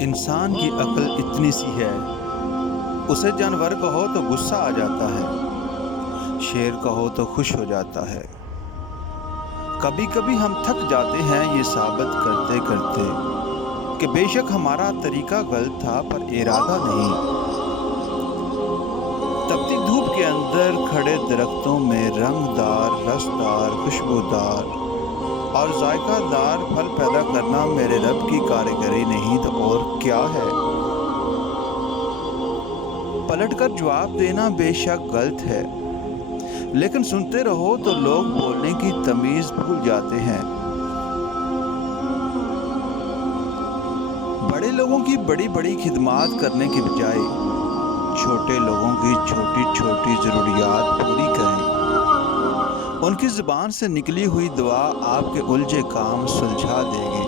انسان کی عقل اتنی سی ہے، اسے جانور کہو تو غصہ آ جاتا ہے، شیر کہو تو خوش ہو جاتا ہے۔ کبھی کبھی ہم تھک جاتے ہیں یہ ثابت کرتے کرتے کہ بے شک ہمارا طریقہ غلط تھا پر ارادہ نہیں۔ تپتی دھوپ کے اندر کھڑے درختوں میں رنگ دار، رسدار، خوشبودار اور ذائقہ دار پھل پیدا کرنا میرے رب کی کاریگری نہیں تو اور کیا ہے؟ پلٹ کر جواب دینا بے شک غلط ہے، لیکن سنتے رہو تو لوگ بولنے کی تمیز بھول جاتے ہیں۔ بڑے لوگوں کی بڑی بڑی خدمات کرنے کے بجائے چھوٹے لوگوں کی چھوٹی چھوٹی ضروریات پوری کریں۔ ان کی زبان سے نکلی ہوئی دعا آپ کے الجھے کام سلجھا دے گی۔